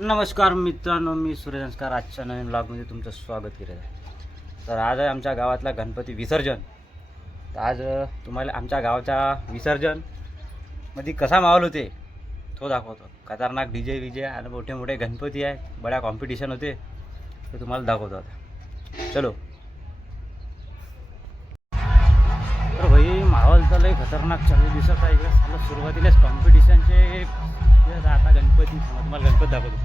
नमस्कार मित्रांनो, मी सूर्यसंस्कार आजच्या नवीन ब्लॉगमध्ये तुमचं स्वागत करत आहे. तर आज आहे आमच्या गावातला गणपती विसर्जन. तर आज तुम्हाला आमच्या गावाच्या विसर्जनमध्ये कसा माहोल होते तो दाखवतो. खतरनाक DJ विजे आणि मोठे मोठे गणपती आहे, बड्या कॉम्पिटिशन होते, ते तुम्हाला दाखवतो आता. चलो. तर भाई माहोल तर लई खतरनाक चालू दिसत आहे. इकडे सुरुवातीलाच कॉम्पिटिशनचे आता गणपती, तुम्हाला गणपती दाखवतो.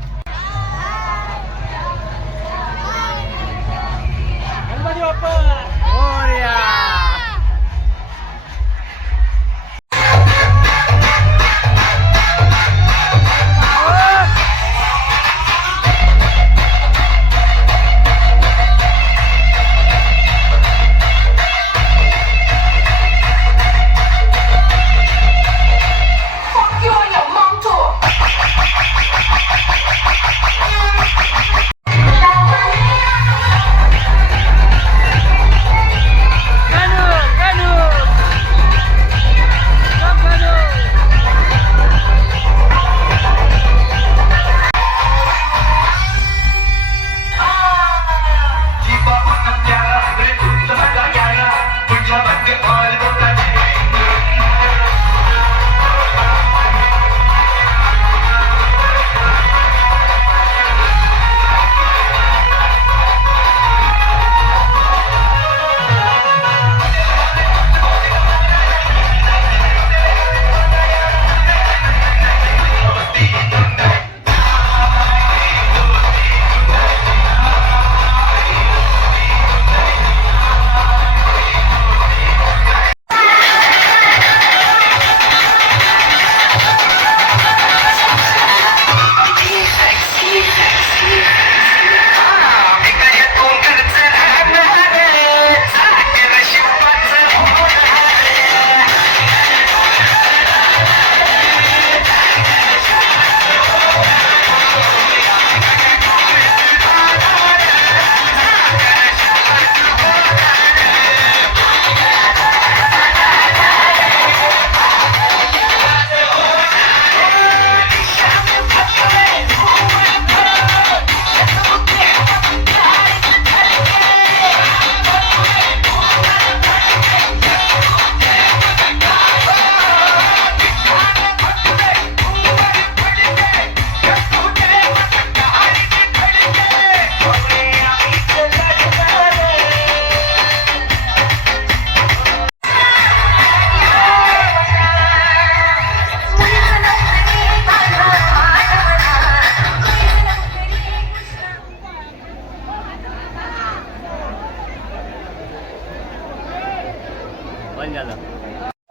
गणपती बाप्पा मोरया.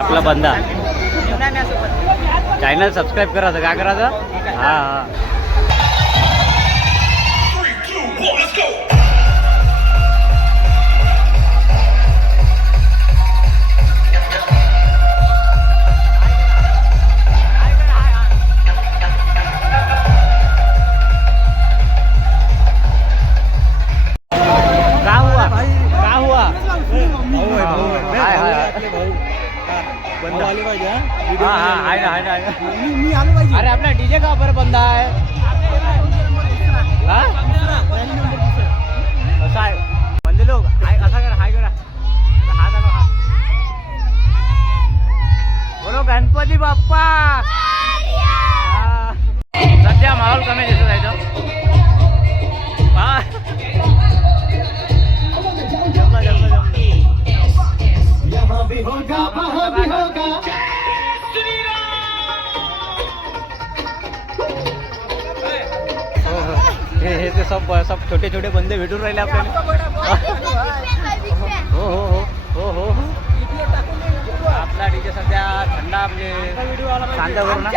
आपला बंदा चॅनल सबस्क्राईब करायचं, काय करायचं? हां. अरे आपला डीजे का बरं बंद आहे? असा आहे बंद लोक. असा करा, हाय करा, हात आलो, हात बोलो गणपती बाप्पा. सध्या माहोल कमी दिसत आहे तो. जमला जमला जमला. हे ते सब छोटे छोटे बंदे भेटून राहिले आपल्याला. हो हो हो हो हो. आपला डीजे सध्या थंडा म्हणजे शांतवर ना.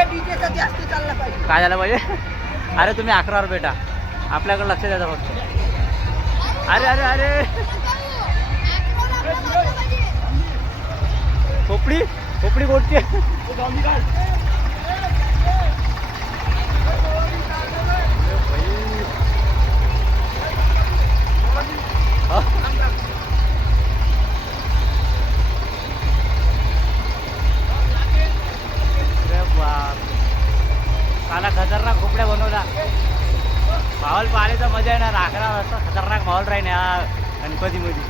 काय झालं पाहिजे? अरे तुम्ही 11वर बेटा, आपल्याकडे लक्ष द्यायचं फक्त. अरे अरे अरे खोपडी खोपडी गोटची. काला खतरनाक खोपड्या बनवला. माहोल पाहायचा मजा येणार. 11 वाजता खतरनाक माहोल राहील या गणपतीमध्ये.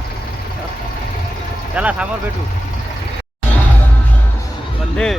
त्याला समोर भेटू. वंदे.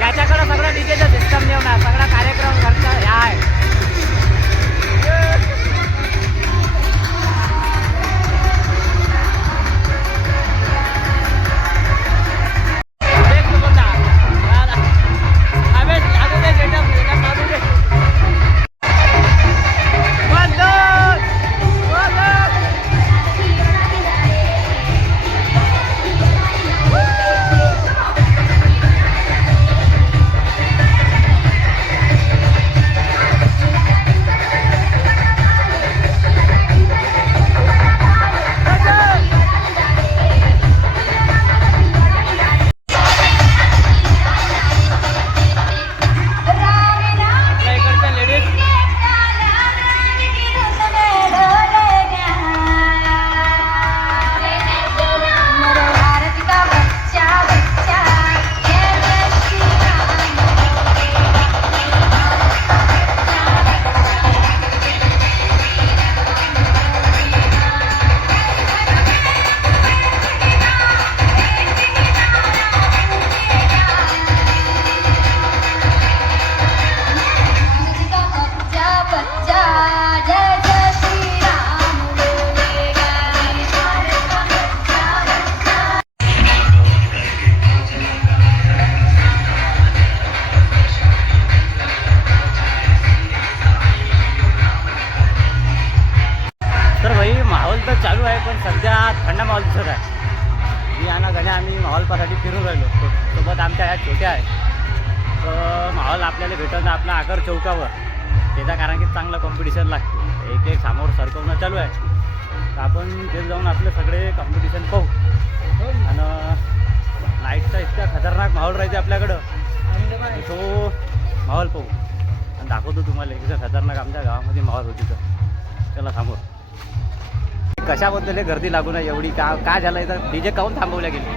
याच्याकडे सगळं डीजेचं सिस्टम नेवणार. सगळा कार्यक्रम घरचा ह्या आहे. तर चालू आहे पण सध्या थंड माहोल दिसत आहे. मी आणि गण्या आम्ही माहोल पासाठी फिरून राहिलो. सोबत आमच्या ह्या छोट्या आहे. तर माहोल आपल्याला भेटवणं आपल्या आगर चौकावर त्याचा कारण की चांगलं कॉम्पिटिशन लागते. एक एक समोर सरकवणं चालू आहे. तर आपण तिथे जाऊन आपले सगळे कॉम्पिटिशन पाहू. आणि नाईटचा इतका खतरनाक माहोल राहते आपल्याकडं. तो माहोल पाहू आणि दाखवतो तुम्हाला इतका खतरनाक आमच्या गावामध्ये माहोल होती. तर चला समोर. कशाबद्दल हे गर्दी लागू नये एवढी काय झालं इथं डीजे काहून थांबवल्या गेली?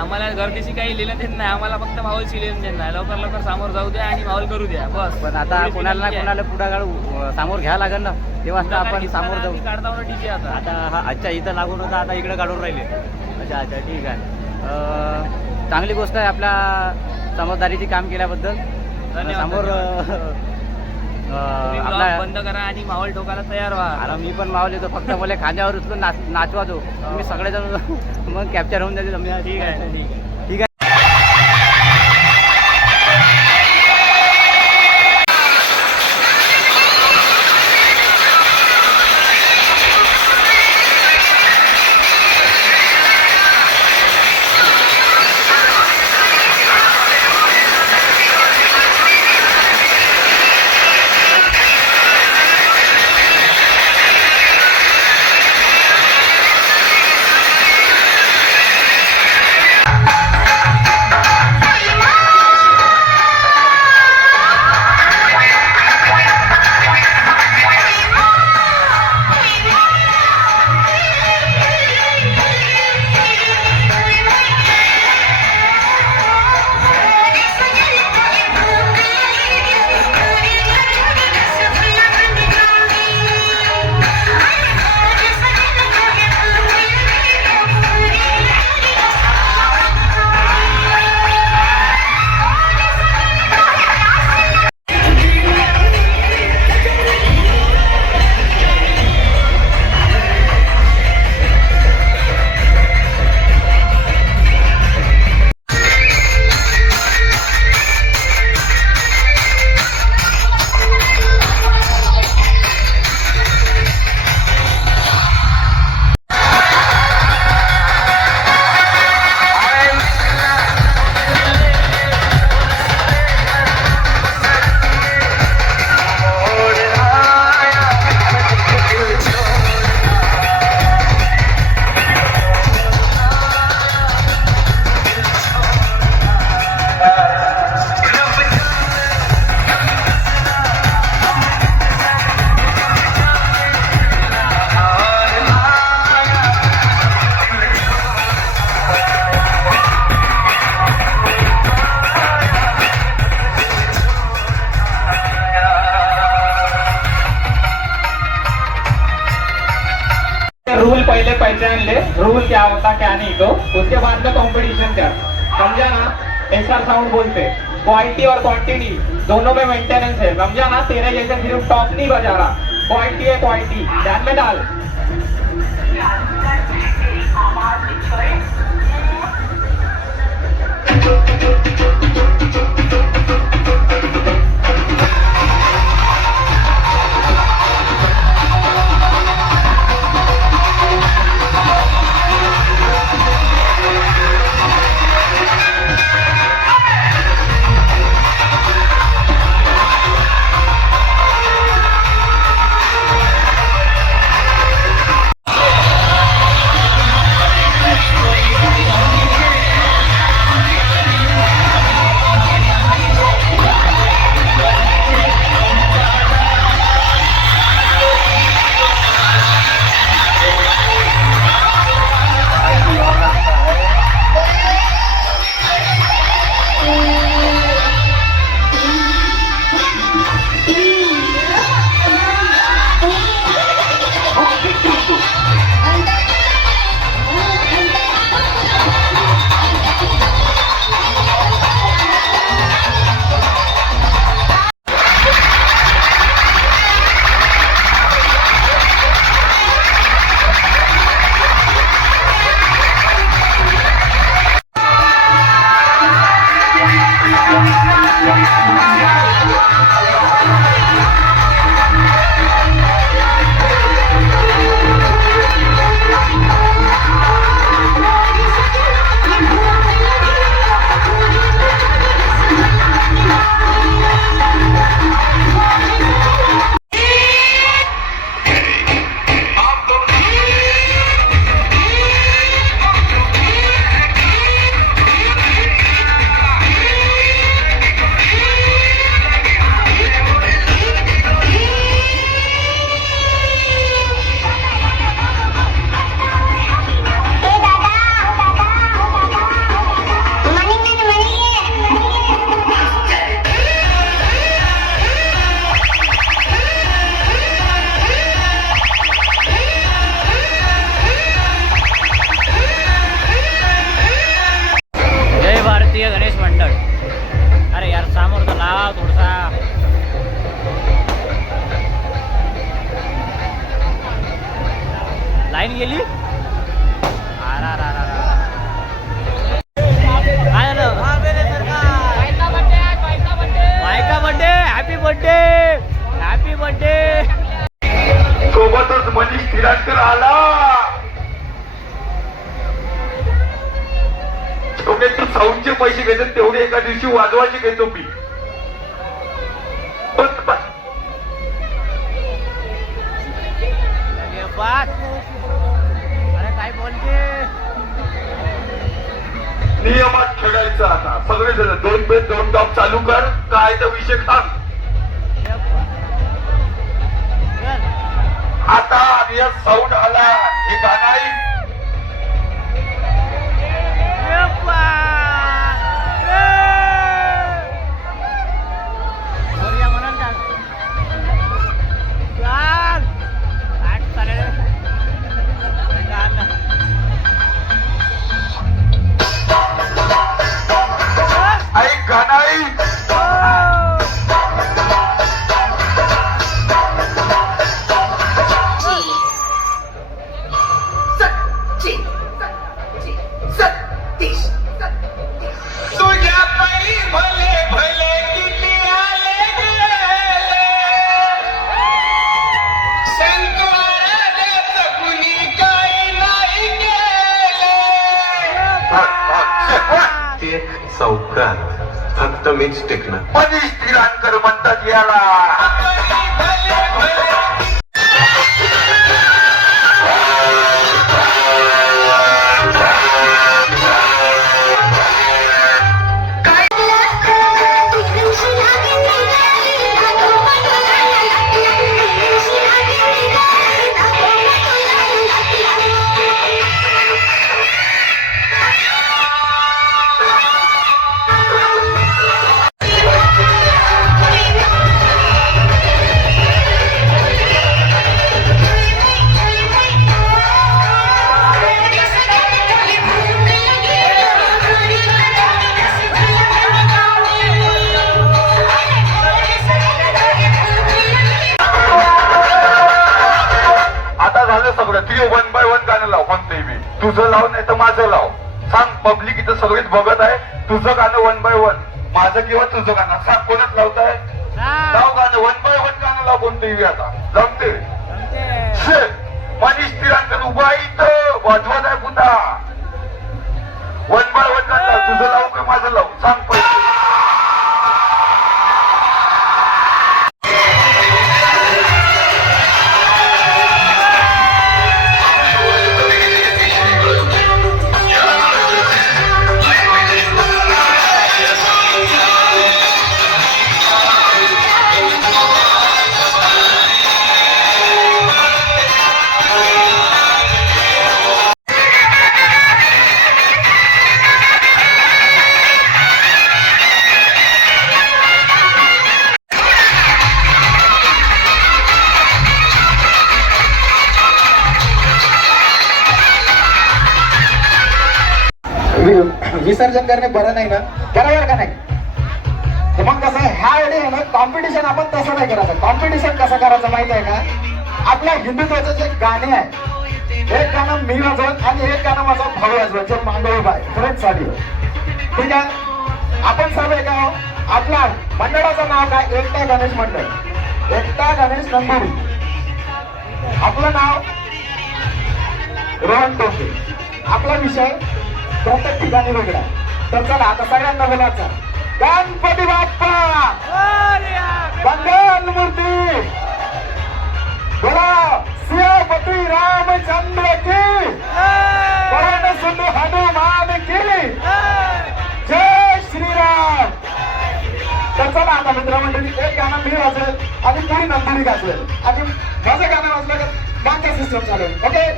आम्हाला गर्दीशी काही लिहिलं देत नाही. आम्हाला फक्त माहोलची लिहिलं देत नाही. लवकर लवकर समोर जाऊ द्या आणि माहोल करू द्या बस. पण आता कोणाला ना कोणाला पुढं काढू समोर घ्यावं लागेल ना. तेव्हा आपण समोर जाऊ. काढता डीजे आता हा अच्छा इथं लागून होता आता इकडे काढून राहिले. अच्छा अच्छा ठीक आहे. चांगली गोष्ट आहे आपल्या समजदारीची काम केल्याबद्दल. समोर आपला बंद करा आणि माहोल ठोकायला तयार व्हा. अरे मी पण माहोल येतो फक्त मला खांद्यावर उचलून नाचवा दो. तुम्ही सगळेजण मग कॅप्चर होऊन जाते. ठीक आहे ठीक आहे. रूल पहले पहचान ले, रूल क्या होता क्या नहीं तो उसके बाद में कंपटीशन कर, समझा ना। ऐसा साउंड बोलते क्वालिटी और क्वांटिटी दोनों में मेंटेनेंस है, समझा ना। तेरे जैसे सिर्फ टॉप नहीं बजा रहा, क्वालिटी है क्वालिटी, ध्यान में डाल। लाईन गेली. काय झालं? बायका birthday, happy birthday, happy birthday. सोबतच मनीष तिराडकर आला. तेवढे तू साऊंडचे पैसे घेतो तेवढे एका दिवशी वाजवायचे घेतो मी. अरे काय बोलते. नियमात खेळायचं आता सगळे जण. दोन बेट दोन टॉप चालू कर. काय तर विषय खान आता. साऊंड आला. हे गाणं ऐक. ऐक गाणं ऐक. तुझ्या पायी भले भले किती आले गेले. शंकराचं कुणी काही नाही केले. चौकात फक्त मीच टेकणार. मनीष तिराडकर म्हणतात याला. झालं सगळं. तुझे 1 by 1 गाणं लाव कोणतंही बी. तुझं लाव नाही तर माझं लाव. सांग, पब्लिक इथं सगळीच बघत आहे. तुझं गाणं 1 by 1, माझं किंवा तुझं गाणं सांग, कोणाच लावताय? लाव गाणं 1 by 1 गाणं लाव कोणतंही बी. आता जमते. मनीष तिरांकर उभा आहे इथं, वाजवत आहे पुन्हा. 1 by 1 गाणं लाव. तुझं लावू का माझं लावू सांग पहिले. विसर्जन करणे बरं नाही ना, बरोबर का नाही? तर मग कसं ह्या वेळी आहे ना कॉम्पिटिशन आपण तसं नाही करायचं. कॉम्पिटिशन कसं करायचं माहिती आहे का? आपल्या हिंदुत्वाचे जे गाणे आहे, एक गाणं मी वाजवत आणि एक गाणं माझा भाऊ वाजवत, जे मांडवी बाय फ्रेंडसाठी. ठीक आहे, आपण सर्व एका आहोत. आपल्या मंडळाचं नाव काय? एकटा गणेश मंडळ, एकटा गणेश नंदुरी. आपलं नाव रोहन टोके. आपला विषय प्रत्येक ठिकाणी वेगळा. तर चला आता सगळ्यांना बोलायचं, गणपती बाप्पा मंगल मूर्ती बोला, सियापती रामचंद्र की, पवन सुत हनुमान की जय श्रीराम. तर चला आता मित्रमंडळी, एक गाणं मी वाजवेल आणि पुढे नंदुरी गाजवेल आणि माझं गाणं वाजलं का बाकी सिस्टम चालेल. ओके,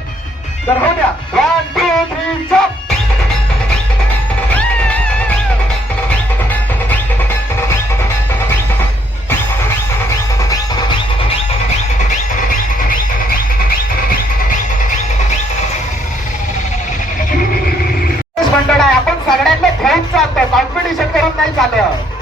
तर हो द्या. 1 2 3 4. मंडळ आहे, आपण सगळ्यांना घेऊन चालतो, कॉम्पिटिशन करून नाही चालत.